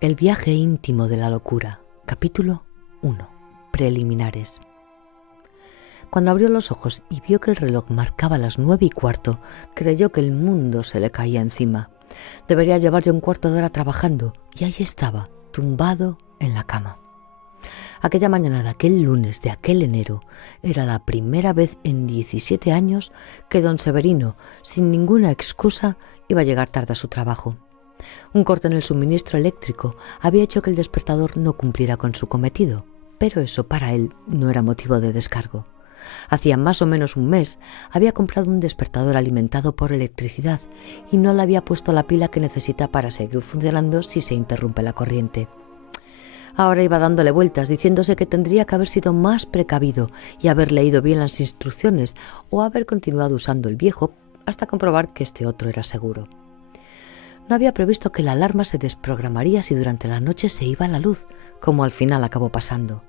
El viaje íntimo de la locura. Capítulo 1. Preliminares. Cuando abrió los ojos y vio que el reloj marcaba las 9:15, creyó que el mundo se le caía encima. Debería llevar ya un cuarto de hora trabajando, y ahí estaba, tumbado en la cama. Aquella mañana de aquel lunes de aquel enero era la primera vez en 17 años que don Severino, sin ninguna excusa, iba a llegar tarde a su trabajo. Un corte en el suministro eléctrico había hecho que el despertador no cumpliera con su cometido, pero eso para él no era motivo de descargo. Hacía más o menos un mes había comprado un despertador alimentado por electricidad y no le había puesto la pila que necesita para seguir funcionando si se interrumpe la corriente. Ahora iba dándole vueltas, diciéndose que tendría que haber sido más precavido y haber leído bien las instrucciones o haber continuado usando el viejo hasta comprobar que este otro era seguro. No había previsto que la alarma se desprogramaría si durante la noche se iba la luz, como al final acabó pasando.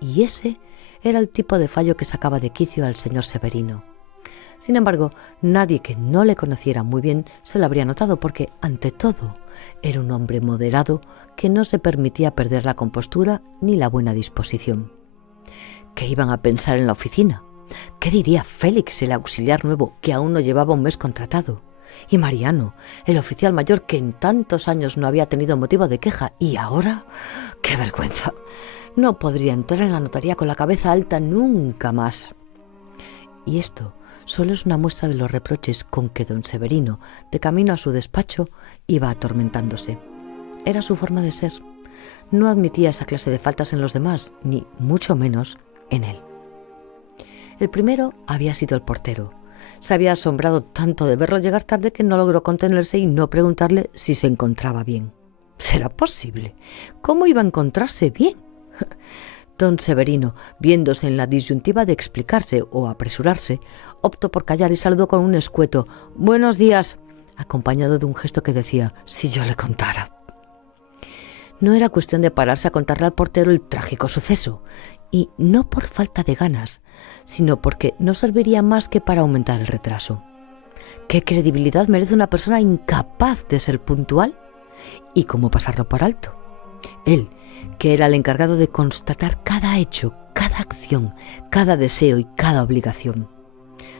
Y ese era el tipo de fallo que sacaba de quicio al señor Severino. Sin embargo, nadie que no le conociera muy bien se lo habría notado porque, ante todo, era un hombre moderado que no se permitía perder la compostura ni la buena disposición. ¿Qué iban a pensar en la oficina? ¿Qué diría Félix, el auxiliar nuevo, que aún no llevaba un mes contratado? Y Mariano, el oficial mayor que en tantos años no había tenido motivo de queja, y ahora, ¡qué vergüenza! No podría entrar en la notaría con la cabeza alta nunca más. Y esto solo es una muestra de los reproches con que don Severino, de camino a su despacho, iba atormentándose. Era su forma de ser. No admitía esa clase de faltas en los demás, ni mucho menos en él. El primero había sido el portero. Se había asombrado tanto de verlo llegar tarde que no logró contenerse y no preguntarle si se encontraba bien. ¿Será posible? ¿Cómo iba a encontrarse bien? Don Severino, viéndose en la disyuntiva de explicarse o apresurarse, optó por callar y saludó con un escueto «Buenos días», acompañado de un gesto que decía «si yo le contara». No era cuestión de pararse a contarle al portero el trágico suceso, y no por falta de ganas, sino porque no serviría más que para aumentar el retraso. ¿Qué credibilidad merece una persona incapaz de ser puntual? ¿Y cómo pasarlo por alto? Él, que era el encargado de constatar cada hecho, cada acción, cada deseo y cada obligación.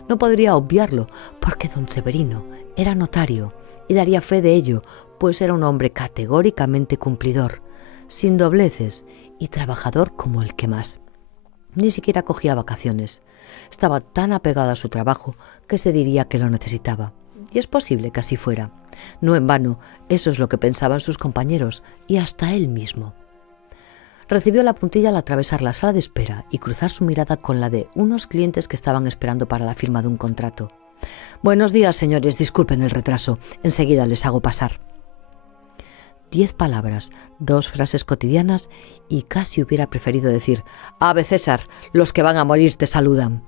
No podría obviarlo, porque don Severino era notario y daría fe de ello, pues era un hombre categóricamente cumplidor, sin dobleces y trabajador como el que más. Ni siquiera cogía vacaciones. Estaba tan apegado a su trabajo que se diría que lo necesitaba. Y es posible que así fuera. No en vano, eso es lo que pensaban sus compañeros y hasta él mismo. Recibió la puntilla al atravesar la sala de espera y cruzar su mirada con la de unos clientes que estaban esperando para la firma de un contrato. «Buenos días, señores, disculpen el retraso. Enseguida les hago pasar». 10 palabras, 2 frases cotidianas y casi hubiera preferido decir «Ave César, los que van a morir te saludan».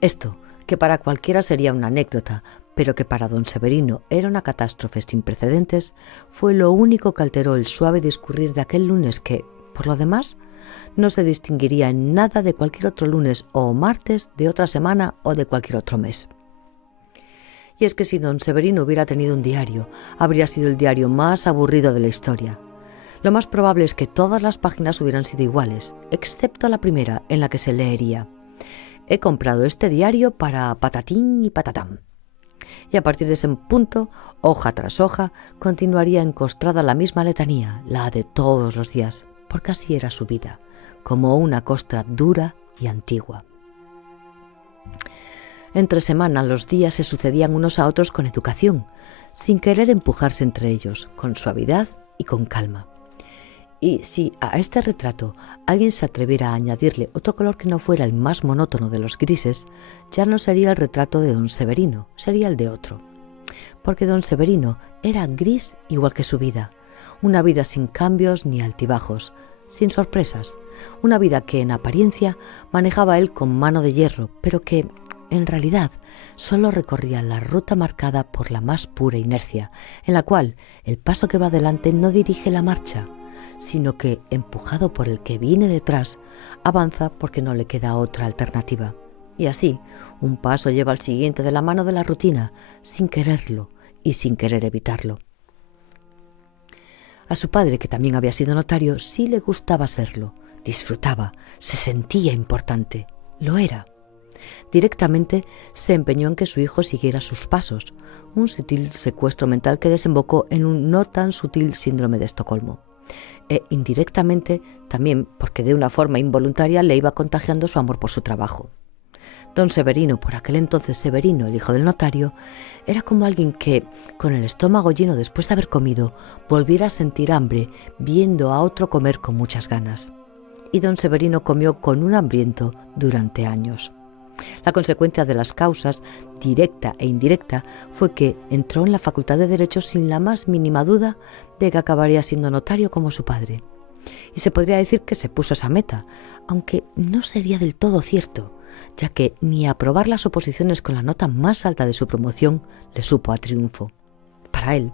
Esto, que para cualquiera sería una anécdota, pero que para don Severino era una catástrofe sin precedentes, fue lo único que alteró el suave discurrir de aquel lunes que, por lo demás, no se distinguiría en nada de cualquier otro lunes o martes de otra semana o de cualquier otro mes. Y es que si don Severino hubiera tenido un diario, habría sido el diario más aburrido de la historia. Lo más probable es que todas las páginas hubieran sido iguales, excepto la primera, en la que se leería: «He comprado este diario para patatín y patatán». Y a partir de ese punto, hoja tras hoja, continuaría encostrada la misma letanía, la de todos los días, porque así era su vida, como una costra dura y antigua. Entre semana los días se sucedían unos a otros con educación, sin querer empujarse entre ellos, con suavidad y con calma. Y si a este retrato alguien se atreviera a añadirle otro color que no fuera el más monótono de los grises, ya no sería el retrato de don Severino, sería el de otro. Porque don Severino era gris igual que su vida, una vida sin cambios ni altibajos, sin sorpresas, una vida que en apariencia manejaba él con mano de hierro, pero que en realidad solo recorría la ruta marcada por la más pura inercia, en la cual el paso que va adelante no dirige la marcha, sino que, empujado por el que viene detrás, avanza porque no le queda otra alternativa. Y así, un paso lleva al siguiente de la mano de la rutina, sin quererlo y sin querer evitarlo. A su padre, que también había sido notario, sí le gustaba serlo. Disfrutaba, se sentía importante. Lo era. Directamente se empeñó en que su hijo siguiera sus pasos, un sutil secuestro mental que desembocó en un no tan sutil síndrome de Estocolmo. E indirectamente también porque de una forma involuntaria le iba contagiando su amor por su trabajo. Don Severino, por aquel entonces Severino, el hijo del notario, era como alguien que, con el estómago lleno después de haber comido, volviera a sentir hambre viendo a otro comer con muchas ganas. Y don Severino comió con un hambriento durante años. La consecuencia de las causas, directa e indirecta, fue que entró en la Facultad de Derecho sin la más mínima duda de que acabaría siendo notario como su padre. Y se podría decir que se puso esa meta, aunque no sería del todo cierto, ya que ni aprobar las oposiciones con la nota más alta de su promoción le supo a triunfo. Para él,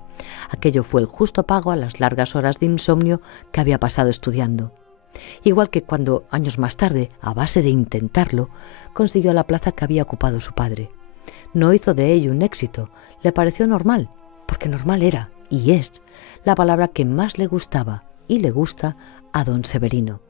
aquello fue el justo pago a las largas horas de insomnio que había pasado estudiando. Igual que cuando, años más tarde, a base de intentarlo, consiguió la plaza que había ocupado su padre. No hizo de ello un éxito, le pareció normal, porque normal era, y es, la palabra que más le gustaba y le gusta a don Severino.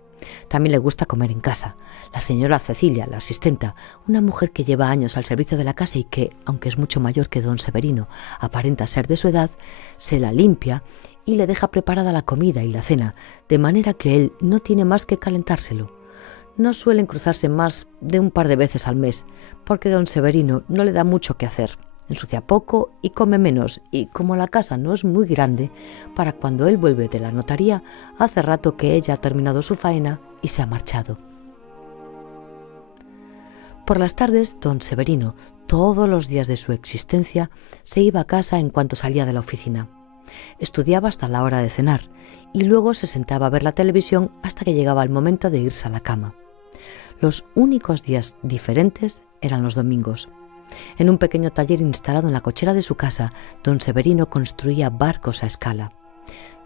También le gusta comer en casa. La señora Cecilia, la asistenta, una mujer que lleva años al servicio de la casa y que, aunque es mucho mayor que don Severino, aparenta ser de su edad, se la limpia y le deja preparada la comida y la cena, de manera que él no tiene más que calentárselo. No suelen cruzarse más de un par de veces al mes, porque don Severino no le da mucho que hacer. Ensucia poco y come menos, y como la casa no es muy grande, para cuando él vuelve de la notaría, hace rato que ella ha terminado su faena y se ha marchado. Por las tardes, don Severino, todos los días de su existencia, se iba a casa en cuanto salía de la oficina. Estudiaba hasta la hora de cenar y luego se sentaba a ver la televisión hasta que llegaba el momento de irse a la cama. Los únicos días diferentes eran los domingos. En un pequeño taller instalado en la cochera de su casa, don Severino construía barcos a escala.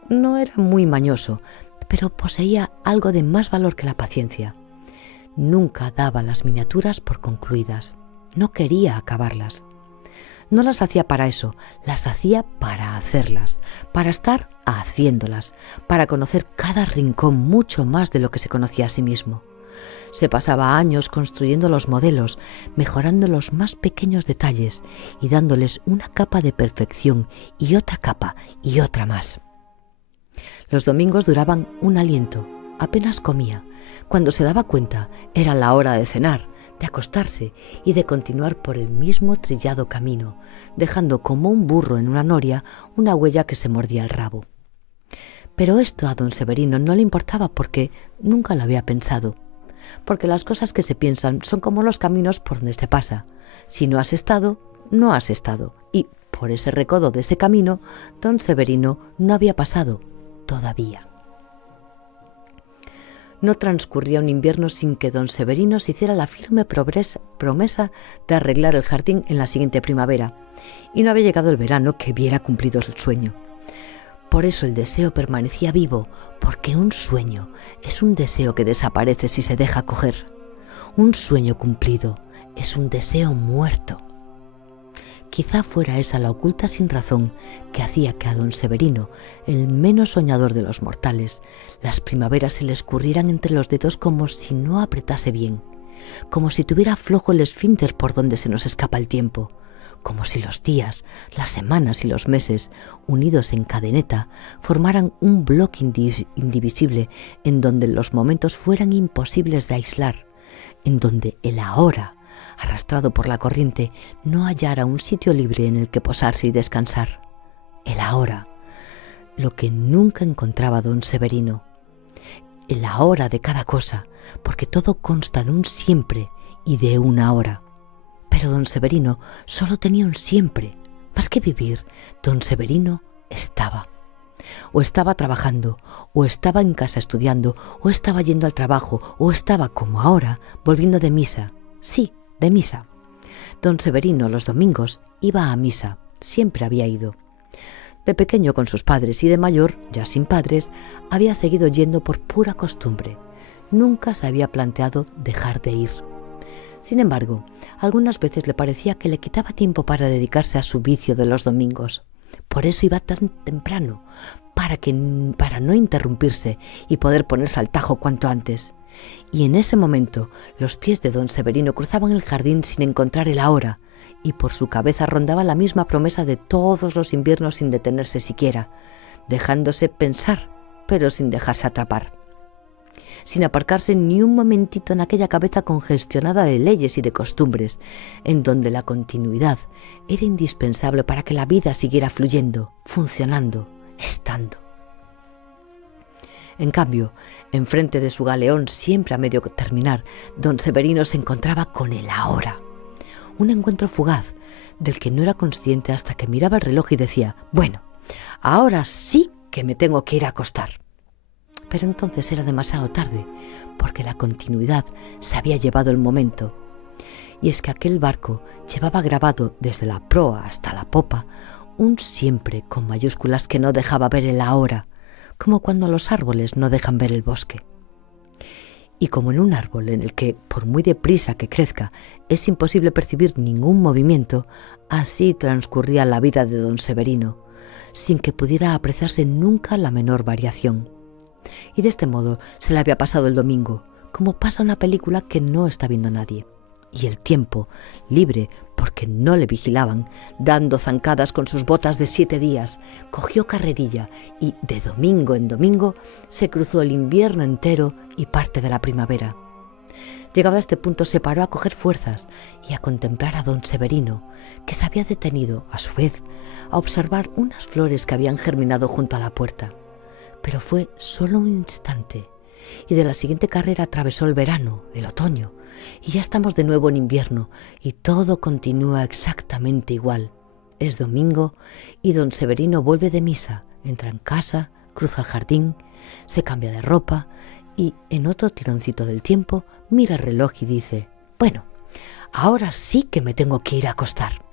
No era muy mañoso, pero poseía algo de más valor que la paciencia. Nunca daba las miniaturas por concluidas. No quería acabarlas. No las hacía para eso, las hacía para hacerlas, para estar haciéndolas, para conocer cada rincón mucho más de lo que se conocía a sí mismo. Se pasaba años construyendo los modelos, mejorando los más pequeños detalles y dándoles una capa de perfección y otra capa y otra más. Los domingos duraban un aliento, apenas comía. Cuando se daba cuenta era la hora de cenar, de acostarse y de continuar por el mismo trillado camino, dejando como un burro en una noria una huella que se mordía el rabo. Pero esto a don Severino no le importaba porque nunca lo había pensado. Porque las cosas que se piensan son como los caminos por donde se pasa. Si no has estado, no has estado. Y por ese recodo de ese camino, don Severino no había pasado todavía. No transcurría un invierno sin que don Severino se hiciera la firme promesa de arreglar el jardín en la siguiente primavera. Y no había llegado el verano que hubiera cumplido el sueño. Por eso el deseo permanecía vivo, porque un sueño es un deseo que desaparece si se deja coger. Un sueño cumplido es un deseo muerto. Quizá fuera esa la oculta sinrazón que hacía que a don Severino, el menos soñador de los mortales, las primaveras se le escurrieran entre los dedos como si no apretase bien, como si tuviera flojo el esfínter por donde se nos escapa el tiempo, como si los días, las semanas y los meses, unidos en cadeneta, formaran un bloque indivisible en donde los momentos fueran imposibles de aislar, en donde el ahora, arrastrado por la corriente, no hallara un sitio libre en el que posarse y descansar. El ahora, lo que nunca encontraba don Severino. El ahora de cada cosa, porque todo consta de un siempre y de una hora. Pero don Severino solo tenía un siempre. Más que vivir, don Severino estaba. O estaba trabajando, o estaba en casa estudiando, o estaba yendo al trabajo, o estaba, como ahora, volviendo de misa. Sí, de misa. Don Severino los domingos iba a misa, siempre había ido. De pequeño con sus padres y de mayor, ya sin padres, había seguido yendo por pura costumbre. Nunca se había planteado dejar de ir. Sin embargo, algunas veces le parecía que le quitaba tiempo para dedicarse a su vicio de los domingos. Por eso iba tan temprano, para no interrumpirse y poder ponerse al tajo cuanto antes. Y en ese momento los pies de don Severino cruzaban el jardín sin encontrar el ahora, y por su cabeza rondaba la misma promesa de todos los inviernos sin detenerse siquiera, dejándose pensar, pero sin dejarse atrapar, sin aparcarse ni un momentito en aquella cabeza congestionada de leyes y de costumbres, en donde la continuidad era indispensable para que la vida siguiera fluyendo, funcionando, estando. En cambio, enfrente de su galeón, siempre a medio terminar, don Severino se encontraba con el ahora. Un encuentro fugaz, del que no era consciente hasta que miraba el reloj y decía: bueno, ahora sí que me tengo que ir a acostar. Pero entonces era demasiado tarde, porque la continuidad se había llevado el momento. Y es que aquel barco llevaba grabado desde la proa hasta la popa un siempre con mayúsculas que no dejaba ver el ahora, como cuando los árboles no dejan ver el bosque. Y como en un árbol en el que, por muy deprisa que crezca, es imposible percibir ningún movimiento, así transcurría la vida de don Severino, sin que pudiera apreciarse nunca la menor variación. Y de este modo se le había pasado el domingo, como pasa una película que no está viendo nadie. Y el tiempo, libre porque no le vigilaban, dando zancadas con sus botas de 7 días, cogió carrerilla y de domingo en domingo se cruzó el invierno entero y parte de la primavera. Llegado a este punto se paró a coger fuerzas y a contemplar a don Severino, que se había detenido, a su vez, a observar unas flores que habían germinado junto a la puerta. Pero fue solo un instante, y de la siguiente carrera atravesó el verano, el otoño, y ya estamos de nuevo en invierno, y todo continúa exactamente igual. Es domingo, y don Severino vuelve de misa, entra en casa, cruza el jardín, se cambia de ropa, y en otro tironcito del tiempo mira el reloj y dice: bueno, ahora sí que me tengo que ir a acostar.